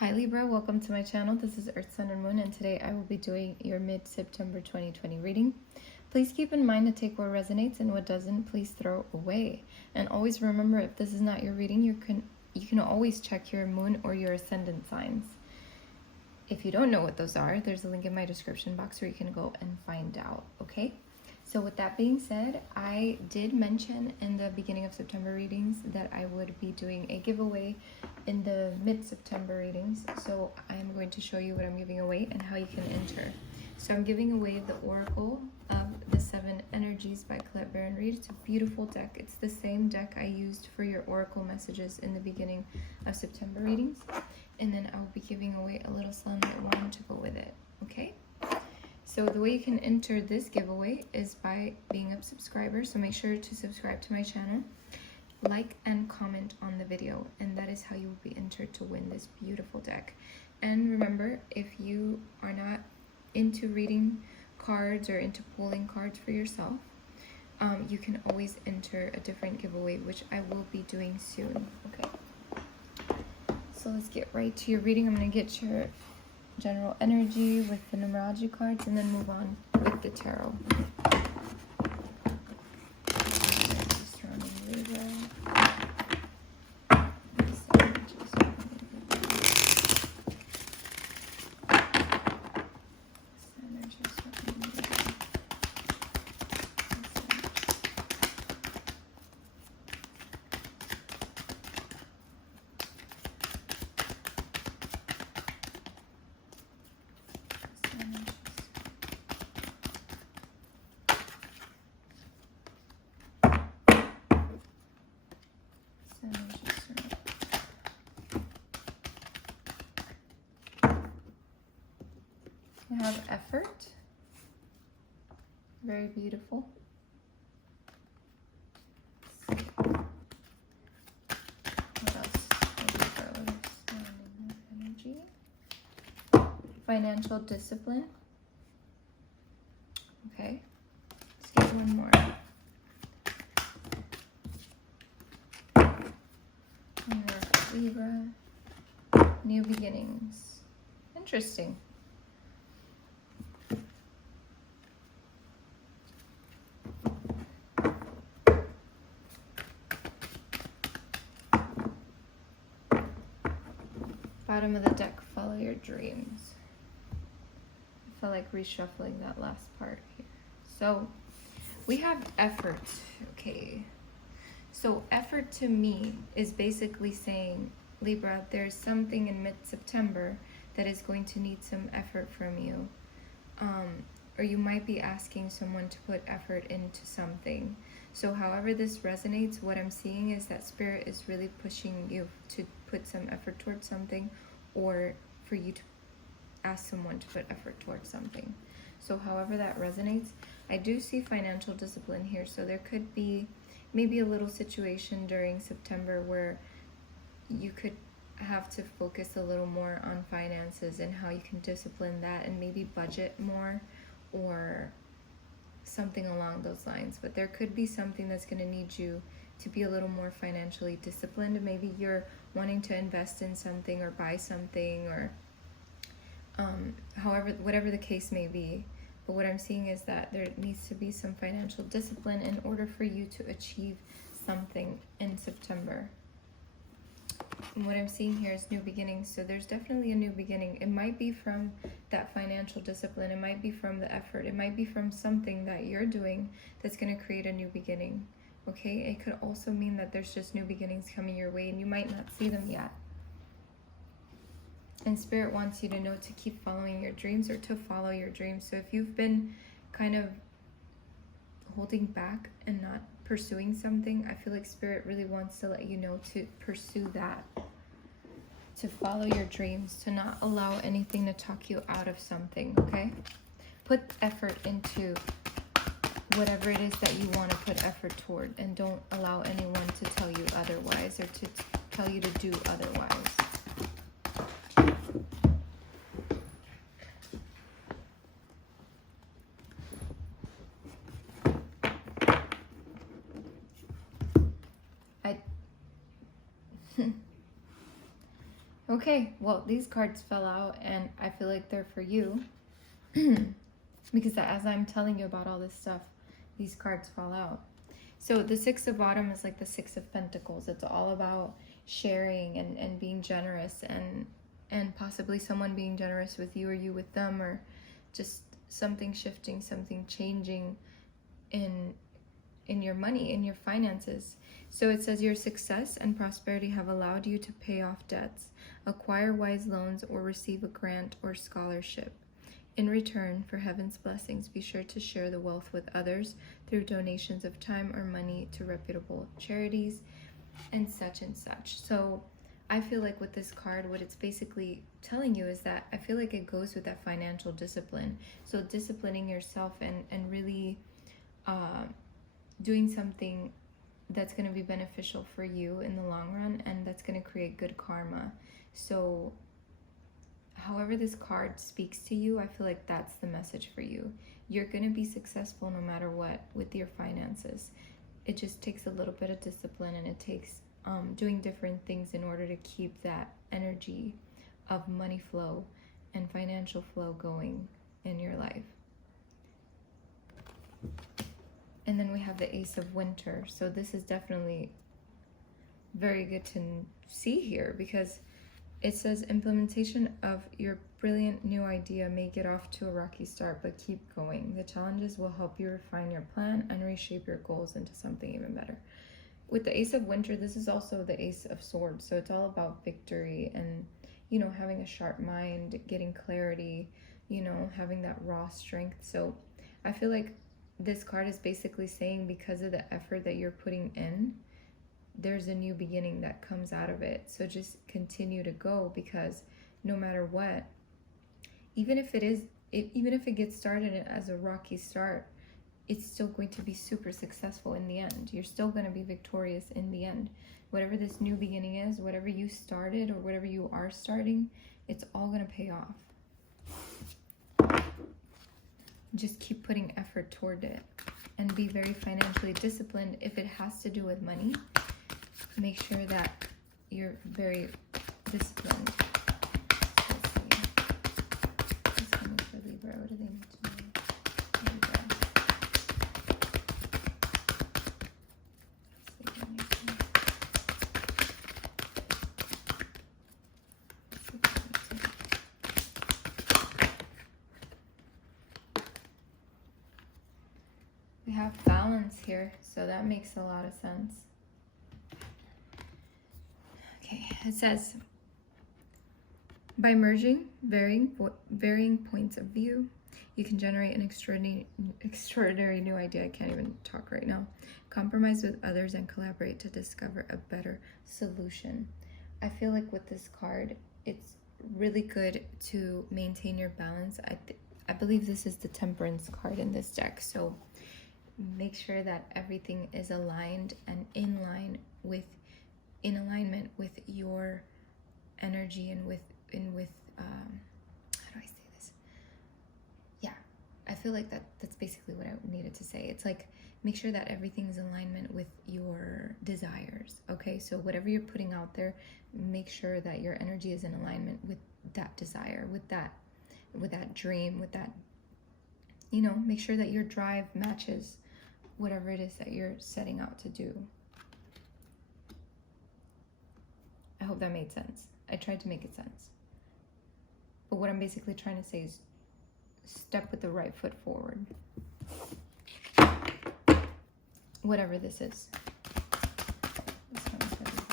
Hi Libra, welcome to my channel. This is Earth, Sun, and Moon, and today I will be doing your mid-September 2020 reading. Please keep in mind to take what resonates and what doesn't, please throw away. And always remember, if this is not your reading, you can always check your moon or your ascendant signs. If you don't know what those are, there's a link in my description box where you can go and find out, okay? So with that being said, I did mention in the beginning of September readings that I would be doing a giveaway in the mid-September readings. So I'm going to show you what I'm giving away and how you can enter. So I'm giving away the Oracle of the Seven Energies by Colette Baron Reid. It's a beautiful deck. It's the same deck I used for your Oracle messages in the beginning of September readings. And then I'll be giving away a little sunlight wand to go with it, okay? So the way you can enter this giveaway is by being a subscriber. So make sure to subscribe to my channel, like and comment on the video, and that is how you will be entered to win this beautiful deck. And remember, if you are not into reading cards or into pulling cards for yourself, you can always enter a different giveaway, which I will be doing soon. Okay, so let's get right to your reading. I'm going to get your general energy with the numerology cards and then move on with the tarot. Surrounding Libra. I have effort, very beautiful. What else? Energy. Financial discipline. Okay, let's get one more. Libra. New beginnings. Interesting. Bottom of the deck, follow your dreams. I feel like reshuffling that last part here. So we have effort. Okay, so effort to me is basically saying, Libra, there's something in mid-September that is going to need some effort from you, or you might be asking someone to put effort into something. So however this resonates, what I'm seeing is that Spirit is really pushing you to put some effort towards something, or for you to ask someone to put effort towards something. So however that resonates, I do see financial discipline here. So there could be maybe a little situation during September where you could have to focus a little more on finances and how you can discipline that and maybe budget more or something along those lines. But there could be something that's going to need you to be a little more financially disciplined. Maybe you're wanting to invest in something or buy something, or whatever the case may be. But what I'm seeing is that there needs to be some financial discipline in order for you to achieve something in September. And what I'm seeing here is new beginnings. So there's definitely a new beginning. It might be from that financial discipline. It might be from the effort. It might be from something that you're doing that's going to create a new beginning. Okay, it could also mean that there's just new beginnings coming your way and you might not see them yet. And Spirit wants you to know to keep following your dreams, or to follow your dreams. So if you've been kind of holding back and not pursuing something, I feel like Spirit really wants to let you know to pursue that, to follow your dreams, to not allow anything to talk you out of something, okay? Put effort into whatever it is that you want to put effort toward, and don't allow anyone to tell you otherwise or to tell you to do otherwise. Okay, well, these cards fell out, and I feel like they're for you. Because as I'm telling you about all this stuff, these cards fall out. So the Six of Autumn is like the Six of Pentacles. It's all about sharing and being generous, and possibly someone being generous with you or you with them, or just something shifting, something changing in your money, in your finances. So it says your success and prosperity have allowed you to pay off debts, acquire wise loans, or receive a grant or scholarship. In return for heaven's blessings, be sure to share the wealth with others through donations of time or money to reputable charities and such and such. So I feel like with this card, what it's basically telling you is that I feel like it goes with that financial discipline. So disciplining yourself and really doing something that's going to be beneficial for you in the long run, and that's going to create good karma. So however this card speaks to you, I feel like that's the message for you. You're going to be successful no matter what with your finances. It just takes a little bit of discipline, and it takes doing different things in order to keep that energy of money flow and financial flow going in your life. And then we have the Ace of Winter. So this is definitely very good to see here, because it says implementation of your brilliant new idea may get off to a rocky start, but keep going. The challenges will help you refine your plan and reshape your goals into something even better. With the Ace of Winter, this is also the Ace of Swords. So it's all about victory and, you know, having a sharp mind, getting clarity, you know, having that raw strength. So I feel like this card is basically saying, because of the effort that you're putting in, there's a new beginning that comes out of it. So just continue to go, because no matter what, even if it gets started as a rocky start, it's still going to be super successful in the end. You're still going to be victorious in the end. Whatever this new beginning is, whatever you started or whatever you are starting, it's all going to pay off. Just keep putting effort toward it and be very financially disciplined. If it has to do with money, make sure that you're very disciplined. Let's see. This one is for Libra. What do they need to know? Libra. We have balance here, so that makes a lot of sense. Okay, it says, by merging varying points of view, you can generate an extraordinary new idea. I can't even talk right now. Compromise with others and collaborate to discover a better solution. I feel like with this card, it's really good to maintain your balance. I believe this is the Temperance card in this deck, so make sure that everything is aligned and in alignment with your energy and with how do I say this? Yeah, I feel like that's basically what I needed to say. It's like, make sure that everything is in alignment with your desires. Okay, so whatever you're putting out there, make sure that your energy is in alignment with that desire, with that dream, with that, you know, make sure that your drive matches whatever it is that you're setting out to do. I hope that made sense. I tried to make it sense. But what I'm basically trying to say is step with the right foot forward. Whatever this is. This one is everything.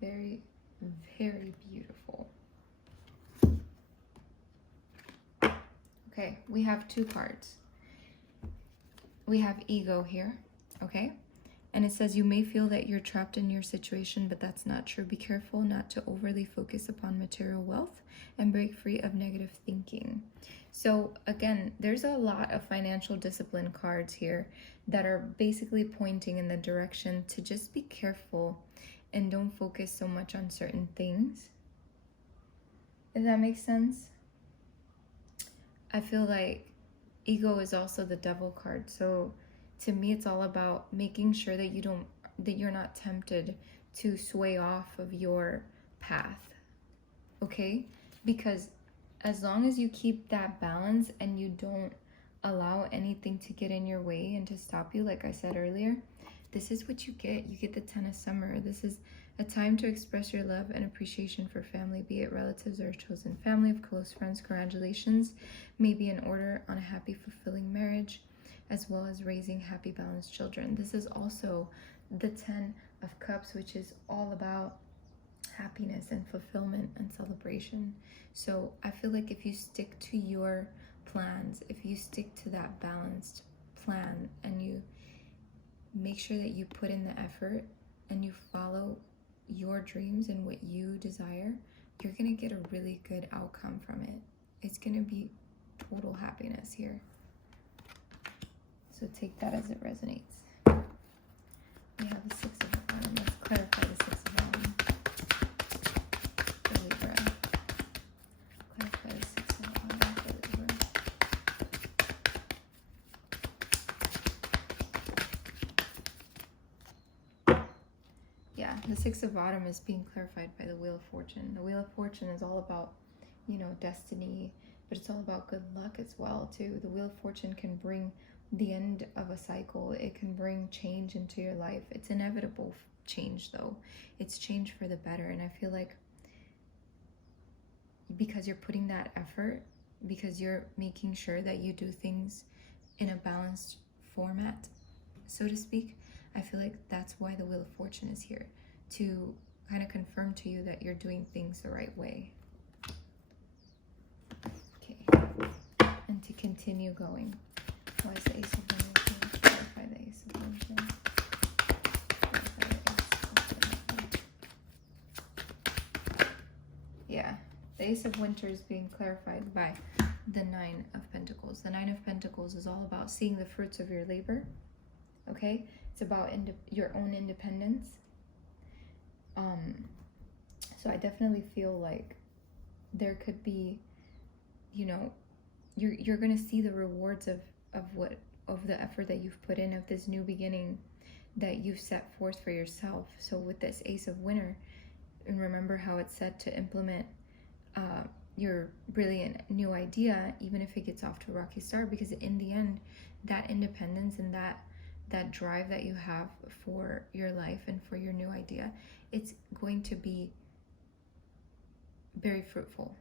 Very, very beautiful. Okay, we have two cards. We have Ego here, okay? And it says, you may feel that you're trapped in your situation, but that's not true. Be careful not to overly focus upon material wealth and break free of negative thinking. So again, there's a lot of financial discipline cards here that are basically pointing in the direction to just be careful and don't focus so much on certain things. If that makes sense. I feel like ego is also the devil card. So to me, it's all about making sure that you're not tempted to sway off of your path. Okay? Because as long as you keep that balance and you don't allow anything to get in your way and to stop you, like I said earlier, this is what you get. You get the 10 of Summer. This is a time to express your love and appreciation for family, be it relatives or chosen family of close friends. Congratulations may be in order on a happy, fulfilling marriage, as well as raising happy, balanced children. This is also the 10 of Cups, which is all about happiness and fulfillment and celebration. So I feel like if you stick to your plans, if you stick to that balanced plan, and you make sure that you put in the effort and you follow your dreams and what you desire, you're gonna get a really good outcome from it. It's gonna be total happiness here. So take that as it resonates. We have the 6 of Bottom. Let's clarify the 6 of Bottom for Libra. Clarify the 6 of Bottom for Libra. Yeah, the 6 of Bottom is being clarified by the Wheel of Fortune. The Wheel of Fortune is all about, destiny, but it's all about good luck as well, too. The Wheel of Fortune can bring the end of a cycle. It can bring change into your life. It's inevitable change, though. It's change for the better. And I feel like because you're putting that effort, because you're making sure that you do things in a balanced format, so to speak, I feel like that's why the Wheel of Fortune is here, to kind of confirm to you that you're doing things the right way. Okay, and to continue going. Why is the Ace of Wands here? Clarify the Ace of Wands here. Clarify the Ace of Wands. Yeah, the Ace of Winter is being clarified by the 9 of Pentacles. The 9 of Pentacles is all about seeing the fruits of your labor. Okay, it's about your own independence. So I definitely feel like there could be, you're gonna see the rewards of the effort that you've put in, of this new beginning that you've set forth for yourself. So with this Ace of Winter, and remember how it's said to implement your brilliant new idea, even if it gets off to a rocky start, because in the end, that independence and that drive that you have for your life and for your new idea, it's going to be very fruitful,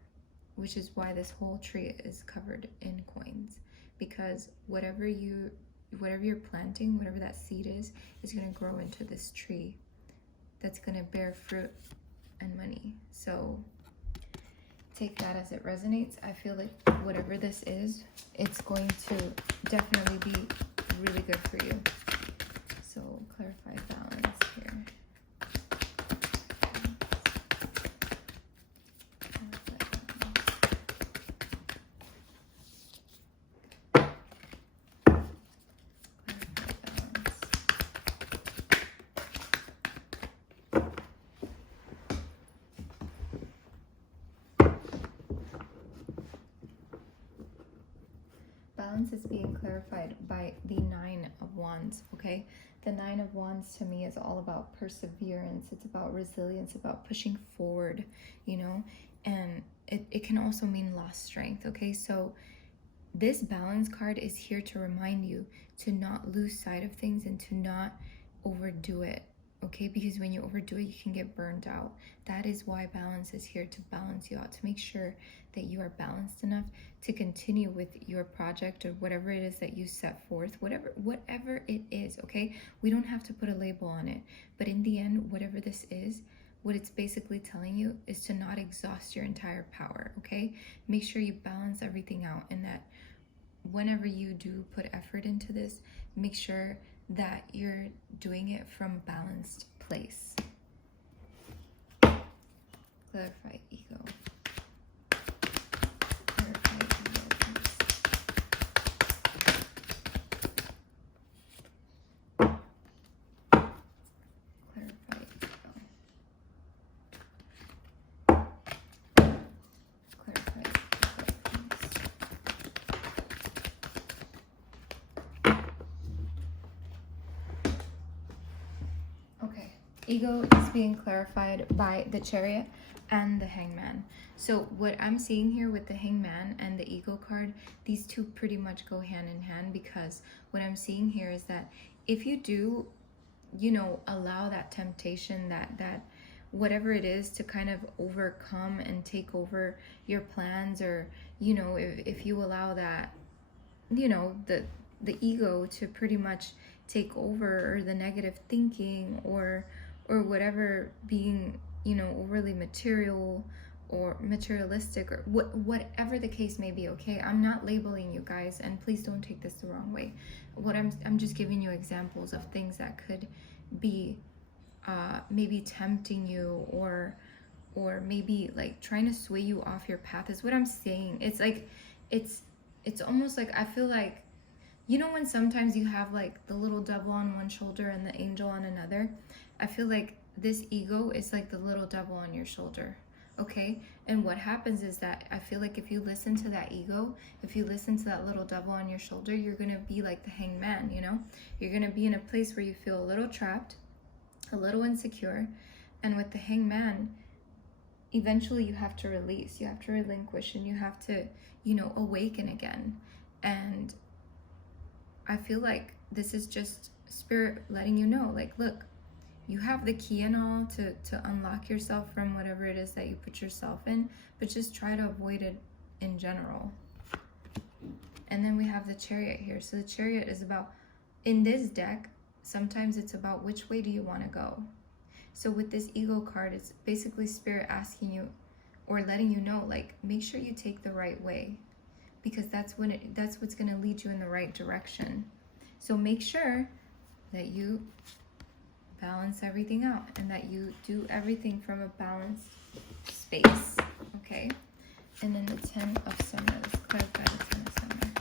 which is why this whole tree is covered in coins, because whatever you're planting, whatever that seed is going to grow into this tree that's going to bear fruit and money. So take that as it resonates. I feel like whatever this is, it's going to definitely be really good for you. So clarify balance here. Balance is being clarified by the 9 of Wands, okay? The 9 of Wands to me is all about perseverance. It's about resilience, about pushing forward, and it can also mean lost strength, okay? So this balance card is here to remind you to not lose sight of things and to not overdo it, okay? Because when you overdo it, you can get burned out. That is why balance is here, to balance you out, to make sure that you are balanced enough to continue with your project or whatever it is that you set forth, whatever it is, okay? We don't have to put a label on it, but in the end, whatever this is, what it's basically telling you is to not exhaust your entire power, okay? Make sure you balance everything out, and that whenever you do put effort into this, make sure that you're doing it from a balanced place. Clarify ego. Clarify ego, please. Clarify ego. ego is being clarified by the Chariot and the Hangman. So what I'm seeing here with the Hangman and the ego card, these two pretty much go hand in hand, because what I'm seeing here is that if you do, you know, allow that temptation, that whatever it is to kind of overcome and take over your plans, or, you know, if you allow that, you know, the ego to pretty much take over, or the negative thinking, or whatever, being, you know, overly material or materialistic, or whatever the case may be, okay? I'm not labeling you guys, and please don't take this the wrong way. What I'm just giving you examples of things that could be maybe tempting you, or maybe like trying to sway you off your path, is what I'm saying. It's like it's almost like, I feel like, you know, when sometimes you have like the little devil on one shoulder and the angel on another, I feel like this ego is like the little devil on your shoulder, okay? And what happens is that I feel like if you listen to that ego, if you listen to that little devil on your shoulder, you're gonna be like the Hangman, you know? You're gonna be in a place where you feel a little trapped, a little insecure, and with the Hangman, eventually you have to release, you have to relinquish, and you have to, you know, awaken again. And I feel like this is just spirit letting you know, like, look, you have the key and all to unlock yourself from whatever it is that you put yourself in, but just try to avoid it in general. And then we have the Chariot here. So the Chariot is about, in this deck, sometimes it's about which way do you want to go. So with this ego card, it's basically spirit asking you, or letting you know, like, make sure you take the right way, because that's what's going to lead you in the right direction. So make sure that you balance everything out, and that you do everything from a balanced space, okay? And then the 10 of Summer. Let's clarify the 10 of Summer.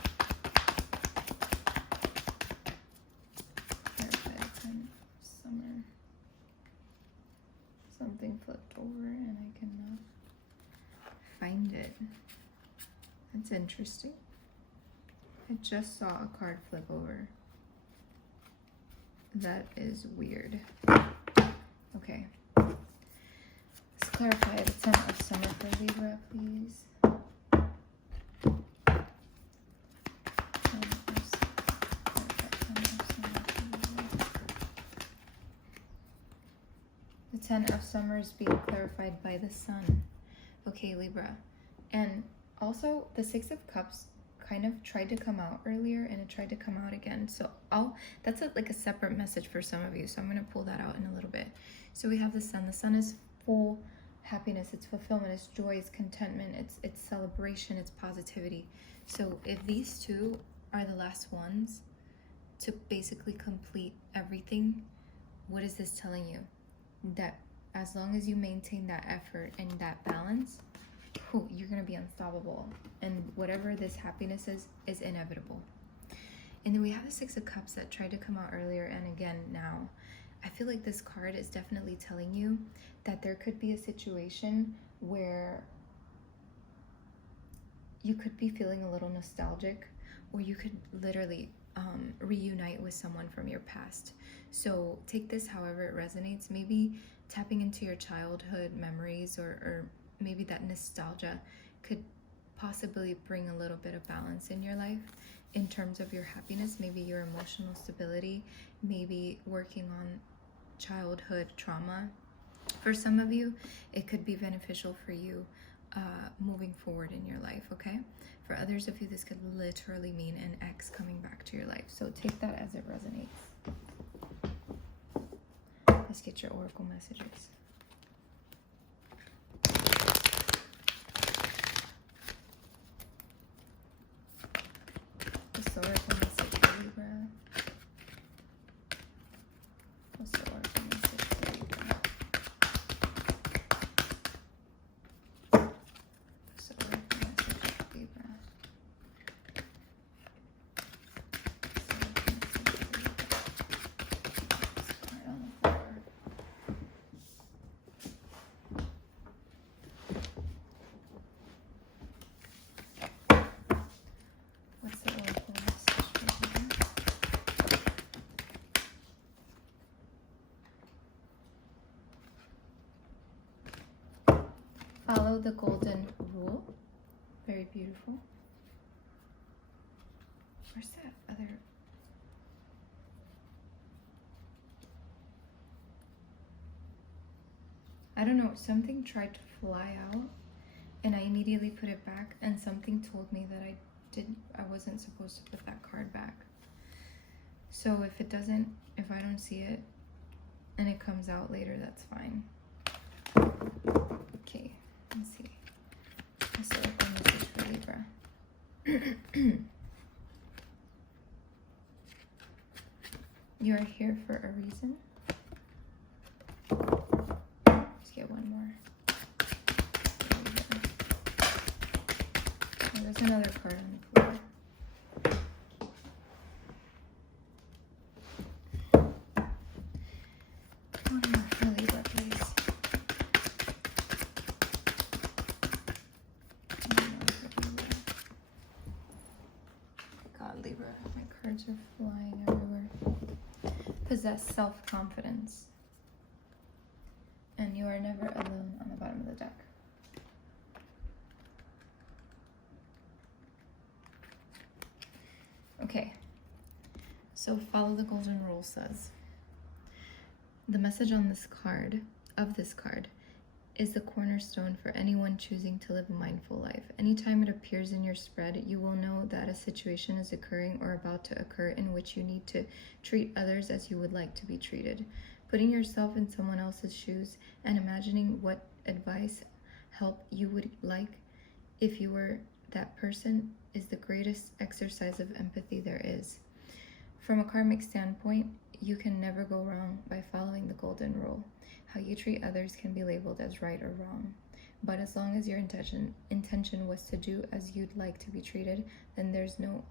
Clarify the 10 of Summer. Something flipped over and I cannot find it. That's interesting. I just saw a card flip over. That is weird. Okay. Let's clarify the 10 of Summer for Libra, please. The 10 of Summer is being clarified by the Sun. Okay, Libra. And also, the 6 of Cups kind of tried to come out earlier, and it tried to come out again. So that's like a separate message for some of you. So I'm going to pull that out in a little bit. So we have the Sun. The Sun is full happiness, it's fulfillment, it's joy, it's contentment, it's celebration, it's positivity. So if these two are the last ones to basically complete everything, what is this telling you? That as long as you maintain that effort and that balance, you're going to be unstoppable, and whatever this happiness is inevitable. And then we have the 6 of Cups that tried to come out earlier and again now. I feel like this card is definitely telling you that there could be a situation where you could be feeling a little nostalgic, or you could literally reunite with someone from your past. So take this however it resonates. Maybe tapping into your childhood memories, or maybe that nostalgia could possibly bring a little bit of balance in your life in terms of your happiness, maybe your emotional stability, maybe working on childhood trauma. For some of you, it could be beneficial for you moving forward in your life, okay? For others of you, this could literally mean an ex coming back to your life. So take that as it resonates. Let's get your oracle messages. What's the oracle message for Libra? What's the oracle message for Libra? What's the oracle message for Libra? What's the oracle message for Follow the golden rule. Very beautiful. Where's that other? I don't know, something tried to fly out and I immediately put it back, and something told me that I wasn't supposed to put that card back. So if I don't see it and it comes out later, that's fine. Okay, let's see. Let's see what the message for Libra. You are here for a reason. Let's get one more. Oh, there's another card on the floor. One more for Libra, please. God, Libra, my cards are flying everywhere. Possess self-confidence. And you are never alone on the bottom of the deck. Okay, so follow the golden rule says, the message on this card, is the cornerstone for anyone choosing to live a mindful life. Anytime it appears in your spread, you will know that a situation is occurring or about to occur in which you need to treat others as you would like to be treated. Putting yourself in someone else's shoes and imagining what advice, help you would like if you were that person is the greatest exercise of empathy there is. From a karmic standpoint, you can never go wrong by following the golden rule. How you treat others can be labeled as right or wrong. But as long as your intention was to do as you'd like to be treated, then there's no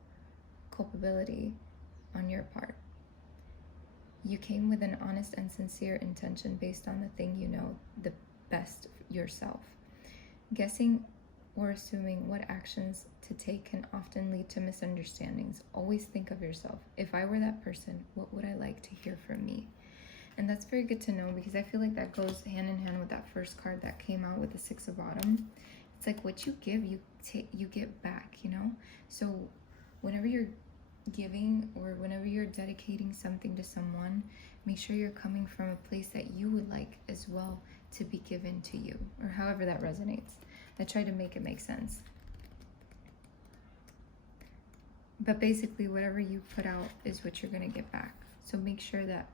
culpability on your part. You came with an honest and sincere intention based on the thing you know the best yourself. Guessing or assuming what actions to take can often lead to misunderstandings. Always think of yourself. If I were that person, what would I like to hear from me? And that's very good to know, because I feel like that goes hand in hand with that first card that came out with the Six of Autumn. It's like what you give, you get back, you know? So whenever you're giving or whenever you're dedicating something to someone, make sure you're coming from a place that you would like as well to be given to you, or however that resonates. I try to make it make sense. But basically, whatever you put out is what you're going to get back. So make sure that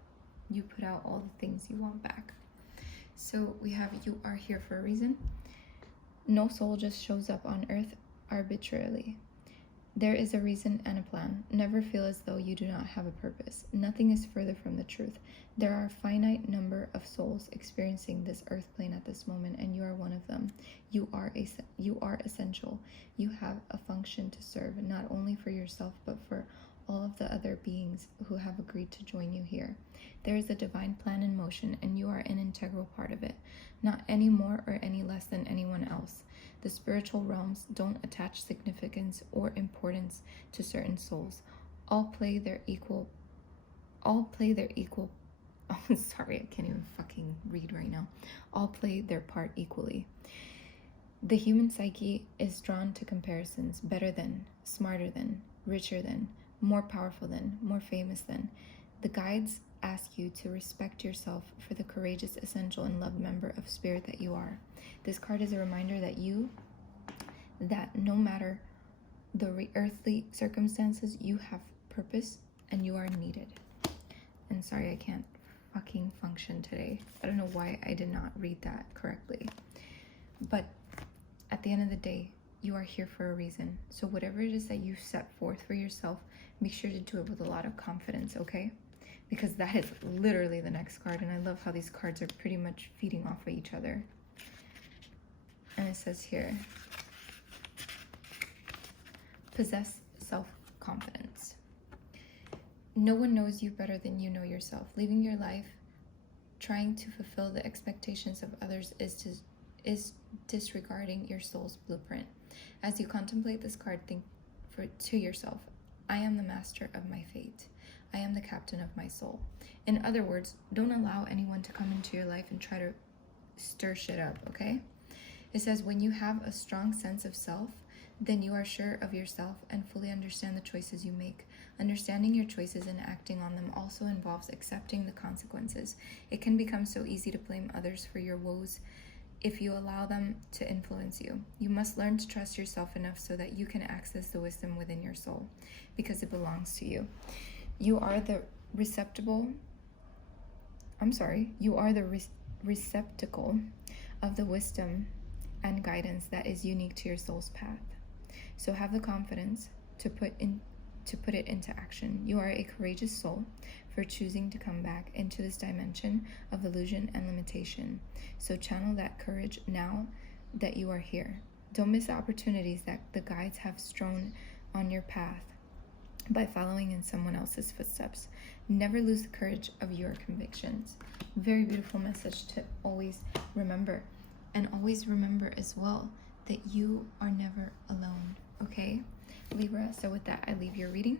you put out all the things you want back. So we have, you are here for a reason. No soul just shows up on earth arbitrarily. There is a reason and a plan. Never feel as though you do not have a purpose. Nothing is further from the truth. There are a finite number of souls experiencing this earth plane at this moment, and you are one of them. You are essential. You have a function to serve, not only for yourself, but for all of the other beings who have agreed to join you here. There is a divine plan in motion, and you are an integral part of it, not any more or any less than anyone else. The spiritual realms don't attach significance or importance to certain souls. All play their equal oh, sorry, I can't even fucking read right now. All play their part equally. The human psyche is drawn to comparisons: better than, smarter than, richer than, more powerful than, more famous than. The guides ask you to respect yourself for the courageous, essential, and loved member of spirit that you are. This card is a reminder that no matter the earthly circumstances, you have purpose and you are needed. And sorry, I can't fucking function today. I don't know why I did not read that correctly. But at the end of the day, you are here for a reason. So whatever it is that you set forth for yourself, make sure to do it with a lot of confidence, okay? Because that is literally the next card, and I love how these cards are pretty much feeding off of each other. And it says here, possess self-confidence. No one knows you better than you know yourself. Living your life trying to fulfill the expectations of others is disregarding your soul's blueprint. As you contemplate this card, think to yourself, I am the master of my fate. I am the captain of my soul. In other words, don't allow anyone to come into your life and try to stir shit up, okay? It says, when you have a strong sense of self, then you are sure of yourself and fully understand the choices you make. Understanding your choices and acting on them also involves accepting the consequences. It can become so easy to blame others for your woes if you allow them to influence you. You must learn to trust yourself enough so that you can access the wisdom within your soul, because it belongs to you. You are the receptacle of the wisdom and guidance that is unique to your soul's path. So have the confidence to put it into action. You are a courageous soul for choosing to come back into this dimension of illusion and limitation. So channel that courage now that you are here. Don't miss the opportunities that the guides have strewn on your path by following in someone else's footsteps. Never lose the courage of your convictions. Very beautiful message to always remember. And always remember as well that you are never alone, okay? Libra, so with that, I leave your reading.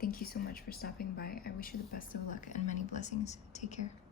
Thank you so much for stopping by. I wish you the best of luck and many blessings. Take care.